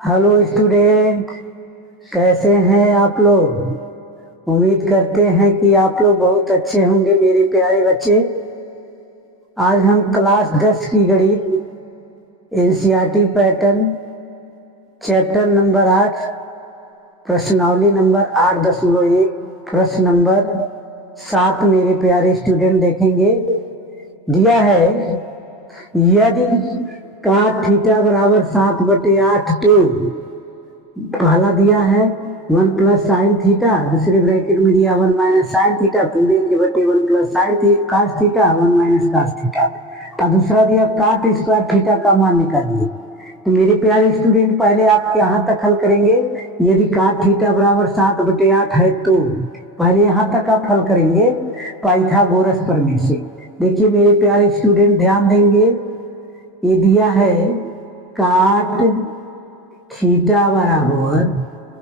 Hello student, कैसे हैं आप लोग। उम्मीद करते हैं कि आप लोग बहुत अच्छे होंगे मेरे प्यारे बच्चे। आज हम क्लास 10 की गणित एनसीईआरटी पैटर्न चैप्टर नंबर 8 प्रश्नावली नंबर 8.1 प्रश्न नंबर 7 मेरे प्यारे स्टूडेंट देखेंगे। दिया है यदि cot थीटा बराबर 7/8 तो पहला दिया है 1 प्लस साइन थीटा, दूसरे ब्रैकेट में दिया 1 माइनस साइन थीटा पूरे के बटे 1 plus sin cos theta 1 minus cos theta, और दूसरा दिया काट स्क्वायर थीटा का मान निकालिए। तो मेरे प्यारे स्टूडेंट पहले आप यहाँ तक हल करेंगे। यदि काट थीटा बराबर 7/8 है तो पहले यहाँ तक आप हल करेंगे पाइथागोरस प्रमेय से। देखिए मेरे प्यारे स्टूडेंट ध्यान देंगे, ये दिया है काट थीटा बराबर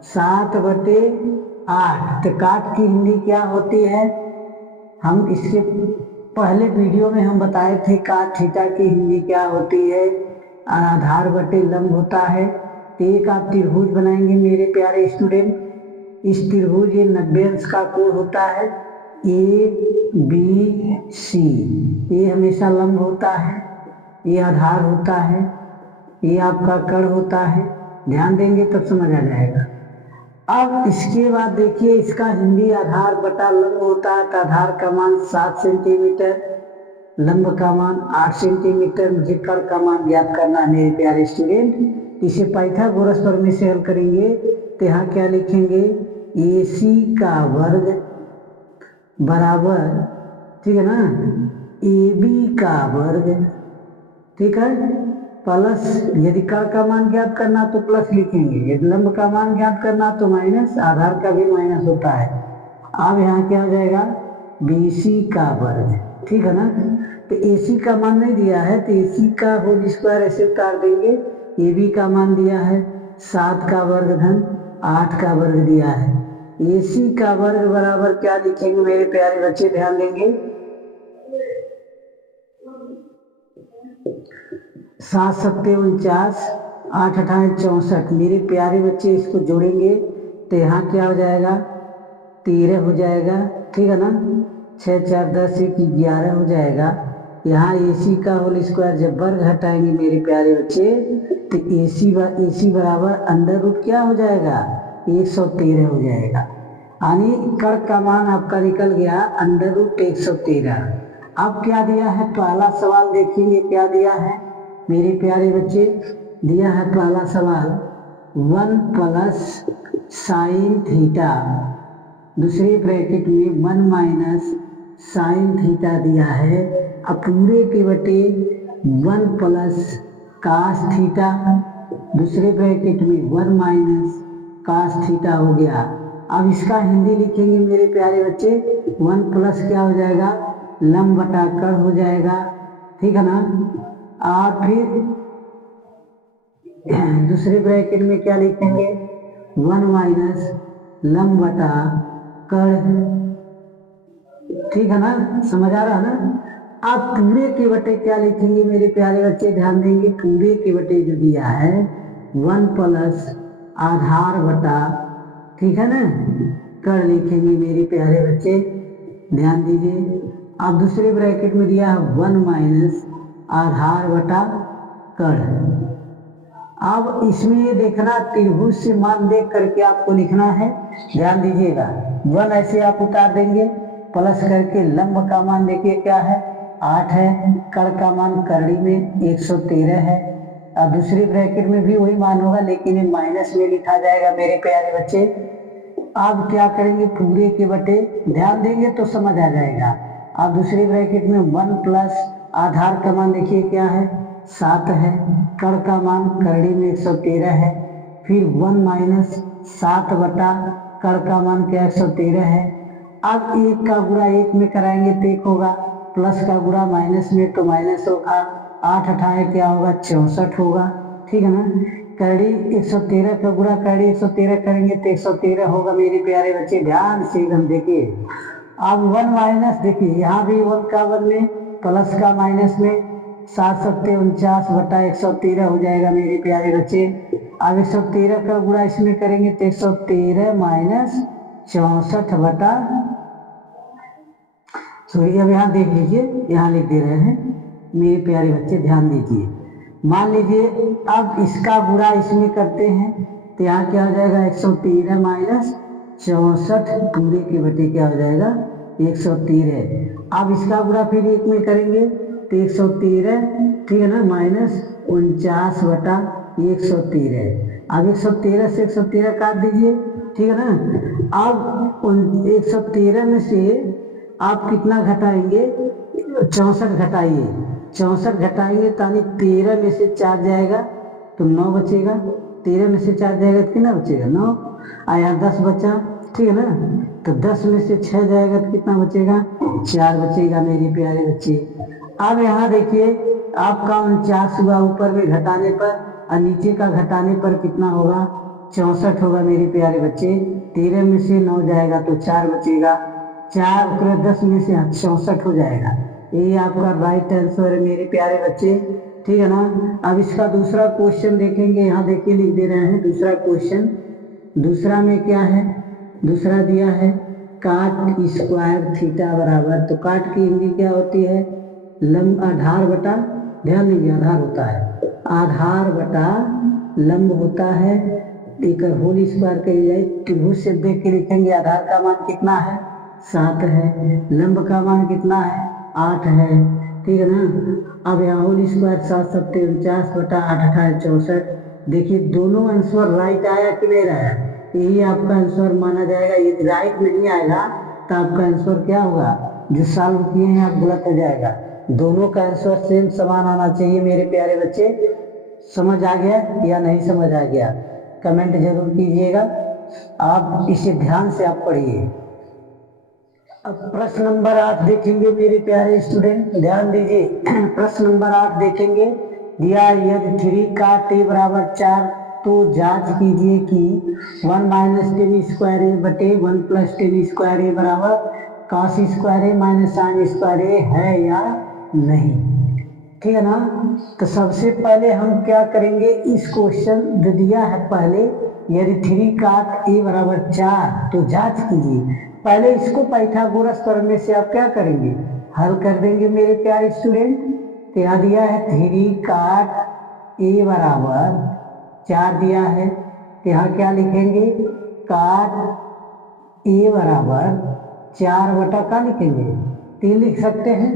7/8। तो काट की हिंदी क्या होती है, हम इसके पहले वीडियो में हम बताए थे काट थीटा की हिंदी क्या होती है, आधार बटे लंब होता है। तो एक आप त्रिभुज बनाएंगे मेरे प्यारे स्टूडेंट। इस त्रिभुज ये 90 अंश का कोण होता है ABC। ये हमेशा लंब होता है, ये आधार होता है, ये आपका कर्ण होता है। ध्यान देंगे तब समझ आ जाएगा। अब इसके बाद देखिए इसका हिंदी आधार बटा लंब होता है। तो आधार का मान 7 सेंटीमीटर, लंब का मान 8 सेंटीमीटर। मुझे कर्ण का मान ज्ञात करना है मेरे प्यारे स्टूडेंट। इसे पाइथागोरस प्रमेय से हल करेंगे। तो यहाँ क्या लिखेंगे, AC का वर्ग बराबर, ठीक है ना, AB का वर्ग, ठीक है, प्लस यदि कर्ण का मान ज्ञात करना तो प्लस लिखेंगे, यदि लंब का मान ज्ञात करना तो माइनस, आधार का भी माइनस होता है। अब यहाँ क्या हो जाएगा BC का वर्ग, ठीक है ना। तो AC का मान नहीं दिया है तो AC का होल स्क्वायर ऐसे उतार देंगे। AB का मान दिया है 7 का वर्ग धन 8 का वर्ग दिया है। AC का वर्ग बराबर क्या लिखेंगे मेरे प्यारे बच्चे, ध्यान देंगे, 7 सत्ते 49, 8 अठारह 64। मेरे प्यारे बच्चे इसको जोड़ेंगे तो यहाँ क्या हो जाएगा 13 हो जाएगा, ठीक है ना। 6 4 10 1 11 हो जाएगा। यहाँ AC का होल स्क्वायर जब वर्ग हटाएंगे मेरे प्यारे बच्चे तो AC बराबर अंडर रूट क्या हो जाएगा 113 हो जाएगा। यानी कर्ण का मान आपका निकल गया अंडर रूट 113। अब क्या दिया है, पहला सवाल देखेंगे क्या दिया है मेरे प्यारे बच्चे। दिया है पहला सवाल 1 प्लस साइन थीटा, दूसरे ब्रैकेट में 1 माइनस साइन थीटा दिया है। अब पूरे के बटे 1 प्लस कास थीटा, दूसरे ब्रैकेट में 1 माइनस कास थीटा हो गया। अब इसका हिंदी लिखेंगे मेरे प्यारे बच्चे, 1 प्लस क्या हो जाएगा लंब बटा कर्ण हो जाएगा, ठीक है ना। और फिर दूसरे ब्रैकेट में क्या लिखेंगे 1 माइनस लंब बटा कर्ण, ठीक है ना, समझ आ रहा है ना। अब पूरे के बटे क्या लिखेंगे मेरे प्यारे बच्चे, ध्यान देंगे, पूरे के बटे जो दिया है 1 प्लस आधार बटा, ठीक है ना, कर्ण लिखेंगे मेरे प्यारे बच्चे, ध्यान दीजिए। अब दूसरे ब्रैकेट में दिया है 1 माइनस आधार बटा कर्ण। अब इसमें ये देखना त्रिभुज से मान देख करके आपको लिखना है, ध्यान दीजिएगा। 1 ऐसे आप उतार देंगे, प्लस करके लंब का मान देखिए क्या है 8 है, कर्ण का मान करड़ी में 113 है। और दूसरे ब्रैकेट में भी वही मान होगा लेकिन ये माइनस में लिखा जाएगा मेरे प्यारे बच्चे। अब क्या करेंगे पूरे के बटे, ध्यान देंगे तो समझ आ जाएगा। अब दूसरे ब्रैकेट में 1 प्लस आधार का मान देखिए क्या है 7 है, कर्ण का मान करड़ी में 113 है, फिर 1 माइनस 7 बटा कर्ण का मान क्या 113 है। अब 1 का गुणा 1 में कराएंगे तो 1 होगा, प्लस का गुणा माइनस में तो माइनस होगा, 8 अठारह क्या होगा 64 होगा, ठीक है ना। करड़ी 113 का गुणा करड़ी 113 करेंगे तो 113 होगा मेरे प्यारे बच्चे, ध्यान से एकदम देखिए। अब 1 माइनस देखिए यहाँ भी 1 का 1 में प्लस का माइनस में 7 सत्ते 49 बटा 113 हो जाएगा मेरे प्यारे बच्चे। अब 113 का गुणा इसमें करेंगे तो 113 माइनस 64 बटा, सॉरी अब यहाँ देख लीजिए, यहाँ लिख दे रहे हैं मेरे प्यारे बच्चे, ध्यान दीजिए। मान लीजिए अब इसका गुणा इसमें करते हैं तो यहाँ क्या हो जाएगा 113 माइनस 64 पूरे के बटे क्या हो जाएगा 113। अब इसका गुणा फिर एक में करेंगे तो 113, ठीक है ना, माइनस 49 बटा 113। अब 113 से 113 काट दीजिए, ठीक है ना। अब 113 में से आप कितना घटाएंगे 64 घटाइए, 64 घटाएंगे ताकि 13 में से 4 जाएगा तो 9 बचेगा, 13 में से 4 जाएगा तो कितना बचेगा 9, और यहाँ 10 बचा, ठीक है ना। तो 10 में से 6 जाएगा तो कितना बचेगा 4 बचेगा मेरे प्यारे बच्चे। अब यहाँ देखिए आपका 49 हुआ ऊपर में घटाने पर, और नीचे का घटाने पर कितना होगा 64 होगा मेरे प्यारे बच्चे। 13 में से 9 जाएगा तो 4 बचेगा, 4 10 में से 64 हो जाएगा। ये आपका राइट आंसर है मेरे प्यारे बच्चे, ठीक है ना। अब इसका दूसरा क्वेश्चन देखेंगे, यहाँ देखिए लिख दे रहे हैं दूसरा क्वेश्चन। दूसरा में क्या है, दूसरा दिया है काट स्क्वायर थीटा बराबर, तो काट की हिंदी क्या होती है लंब, आधार बटा, ध्यान दीजिए आधार होता है, आधार बटा लंब होता है, एक होल स्क्वायर कही जाए। त्रिभुज से देख के लिखेंगे आधार का मान कितना है 7 है, लंब का मान कितना है 8 है, ठीक है ना। अब यहाँ होल स्क्वायर 7 7 49 बटा 8 18 64। देखिए दोनों आंसर राइट आया कि नहीं आया, यही आपका आंसर माना जाएगा। यदि राइट नहीं आएगा तो आपका आंसर क्या होगा, जो सॉल्व किए हैं आप गलत हो जाएगा। दोनों का आंसर सेम समान आना चाहिए मेरे प्यारे बच्चे। समझ आ गया या नहीं समझ आ गया कमेंट जरूर कीजिएगा। आप इसे ध्यान से आप पढ़िए। अब प्रश्न नंबर 8 देखेंगे मेरे प्यारे स्टूडेंट, ध्यान दीजिए। प्रश्न नंबर 8 देखेंगे, दिया यदि 3 का t बराबर 4 तो जांच कीजिए कि 1 माइनस 10 स्क्वायर ए बटे 1 प्लस 10 स्क्वायर ए बराबर cos स्क्वायर ए माइनस साइन स्क्वायर ए है या नहीं, ठीक है ना। तो सबसे पहले हम क्या करेंगे, इस क्वेश्चन जो दिया है पहले, यदि 3 काट ए बराबर 4 तो जांच कीजिए। पहले इसको पाइथागोरस प्रमेय से आप क्या करेंगे, हल कर देंगे मेरे प्यारे स्टूडेंट। तो यहाँ दिया है 3 काट ए बराबर 4 दिया है, तो यहाँ क्या लिखेंगे काट ए बराबर 4 बटा का लिखेंगे 3 लिख सकते हैं।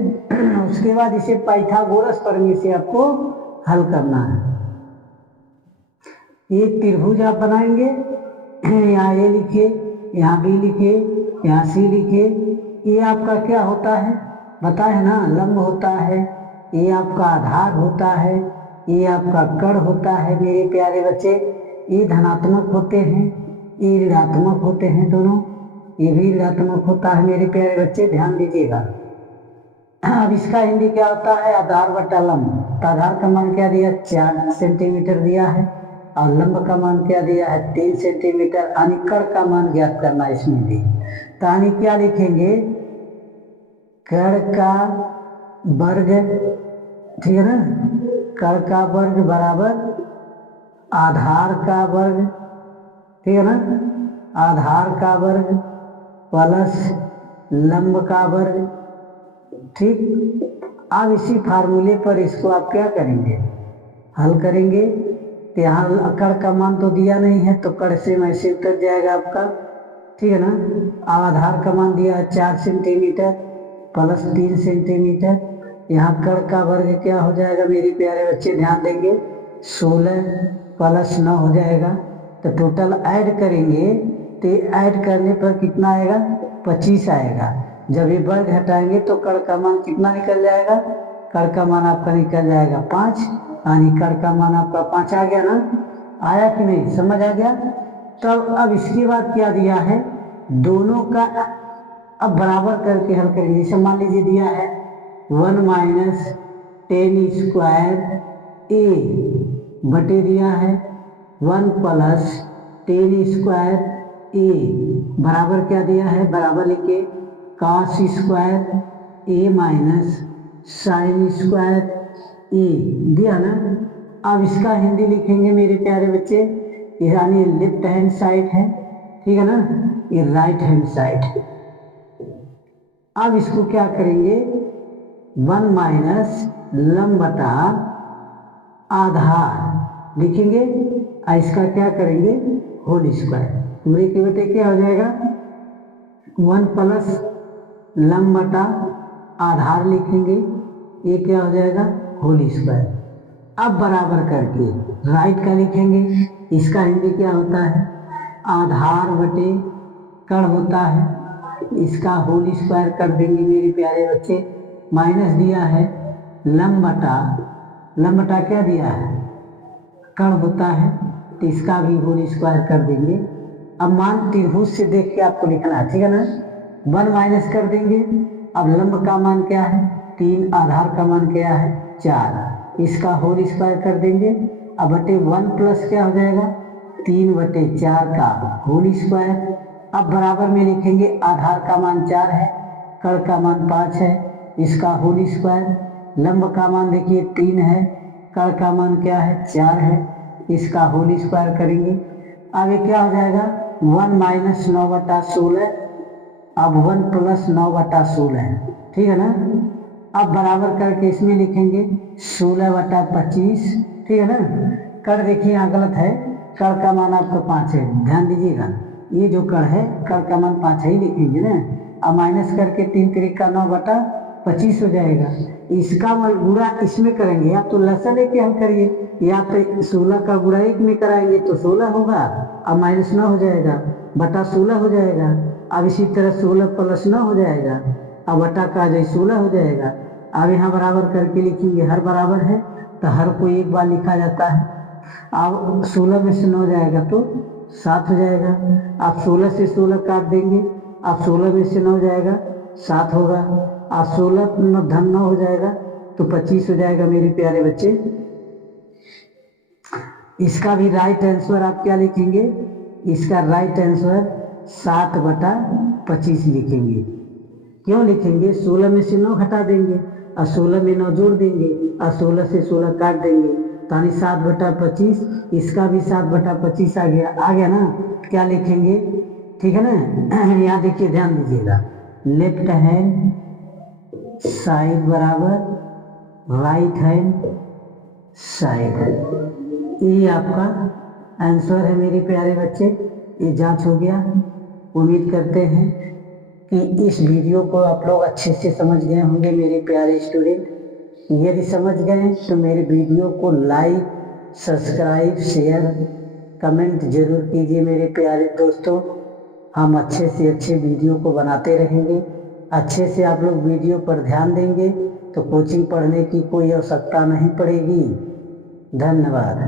उसके बाद इसे पाइथागोरस प्रमेय से आपको हल करना है। एक त्रिभुज आप बनाएंगे, यहाँ ए लिखे, यहाँ बी लिखे, यहाँ सी लिखे। ये आपका क्या होता है पता है ना, लंब होता है, ये आपका आधार होता है, ये आपका कण होता है मेरे प्यारे बच्चे। ये धनात्मक होते हैं, ये ऋणात्मक होते हैं दोनों, ये भी ऋणात्मक होता है मेरे प्यारे बच्चे, ध्यान दीजिएगा। अब इसका हिंदी क्या होता है आधार बटा लंब। तो आधार का मान क्या दिया 4 सेंटीमीटर दिया है, और लंब का मान क्या दिया है 3 सेंटीमीटर। यानी कण का मान ज्ञात करना इसमें दी। तो यानी क्या लिखेंगे कण का वर्ग, ठीक है ना, कण का वर्ग बराबर आधार का वर्ग, ठीक है ना, आधार का वर्ग प्लस लंब का वर्ग, ठीक। अब इसी फार्मूले पर इसको आप क्या करेंगे हल करेंगे। तो यहाँ कण का मान तो दिया नहीं है तो कण से ऐसे उतर जाएगा आपका, ठीक है ना। अब आधार का मान दिया है 4 सेंटीमीटर प्लस 3 सेंटीमीटर। यहाँ कण का वर्ग क्या हो जाएगा मेरे प्यारे बच्चे, ध्यान देंगे 16 प्लस 9 हो जाएगा। तो टोटल ऐड करेंगे तो ऐड करने पर कितना आएगा 25 आएगा। जब ये वर्ग हटाएंगे तो कण का मान कितना निकल जाएगा, कण का मान आपका निकल जाएगा 5, यानी कण का मान आपका 5 आ गया ना, आया कि नहीं, समझ आ गया। तब अब इसके बाद क्या दिया है, दोनों का अब बराबर करके हल करेंगे। जैसे मान लीजिए दिया है 1 माइनस 10 स्क्वायर ए बटे दिया है 1 प्लस 10 स्क्वायर ए बराबर क्या दिया है, बराबर लिखे cos स्क्वायर ए माइनस साइन स्क्वायर ए दिया ना। अब इसका हिंदी लिखेंगे मेरे प्यारे बच्चे, यानी लेफ्ट हैंड साइड है, ठीक है ना, ये राइट हैंड साइड। अब इसको क्या करेंगे, 1 माइनस लंब बटा आधार लिखेंगे, और इसका क्या करेंगे, होल स्क्वायर। पूरे के बेटे क्या हो जाएगा, 1 प्लस लंब बटा आधार लिखेंगे, ये क्या हो जाएगा, होल स्क्वायर। अब बराबर करके राइट का लिखेंगे, इसका हिंदी क्या होता है, आधार बटे कण होता है, इसका होल स्क्वायर कर देंगे मेरे प्यारे बच्चे। माइनस दिया है लंब बटा क्या दिया है, कण होता है, तो इसका भी होल स्क्वायर कर देंगे। अब मान त्रिभुज से देख के आपको लिखना है, ठीक है ना, 1 माइनस कर देंगे। अब लंब का मान क्या है 3, आधार का मान क्या है 4, इसका होल स्क्वायर कर देंगे। अब बटे 1 प्लस क्या हो जाएगा 3/4 का होल स्क्वायर। अब बराबर में लिखेंगे, आधार का मान 4 है, कण का मान 5 है, इसका होल स्क्वायर। लंब का मान देखिए 3 है, कण का मान क्या है 4 है, इसका होल स्क्वायर करेंगे। अब ये क्या हो जाएगा 1 माइनस 9/16, अब 1 प्लस 9/16, ठीक है ना। अब बराबर करके इसमें लिखेंगे 16/25, ठीक है ना। कण देखिए यहाँ गलत है, कण का मान आपका 5 है, ध्यान दीजिएगा, ये जो कण है कण का मान 5 ही लिखेंगे ना। अब माइनस करके 3 त्रिक का 9/25 हो जाएगा। इसका गुणा इसमें करेंगे, या तो लसन लेके हल करिए, या तो 16 का गुणा 1 में कराएंगे तो 16 होगा, अब माइनस 9 हो जाएगा, बटा 16 हो जाएगा। अब इसी तरह 16 प्लस 9 हो जाएगा, अब बटा का जाए 16 हो जाएगा। अब यहाँ बराबर करके लिखेंगे, हर बराबर है तो हर को एक बार लिखा जाता है। अब 16 में से 9 जाएगा तो 7 हो जाएगा। आप 16 से 16 काट देंगे, अब 16 में से 9 जाएगा 7 होगा, अब 16 धन 9 हो जाएगा तो 25 हो जाएगा मेरे प्यारे बच्चे। इसका भी राइट आंसर आप क्या लिखेंगे, इसका राइट आंसर 7/25 लिखेंगे। क्यों लिखेंगे, 16 में से 9 घटा देंगे और 16 में 9 जोड़ देंगे और 16 से 16 काट देंगे, यानी 7/25। इसका भी 7/25 आ गया ना। क्या लिखेंगे, ठीक है ना। यहाँ देखिए ध्यान दीजिएगा, लेफ्ट हैंड साइड बराबर राइट हैंड साइड, ये आपका आंसर है मेरे प्यारे बच्चे। ये जांच हो गया। उम्मीद करते हैं कि इस वीडियो को आप लोग अच्छे से समझ गए होंगे मेरे प्यारे स्टूडेंट। यदि समझ गए तो मेरे वीडियो को लाइक, सब्सक्राइब, शेयर, कमेंट जरूर कीजिए मेरे प्यारे दोस्तों। हम अच्छे से अच्छे वीडियो को बनाते रहेंगे। अच्छे से आप लोग वीडियो पर ध्यान देंगे तो कोचिंग पढ़ने की कोई आवश्यकता नहीं पड़ेगी। धन्यवाद।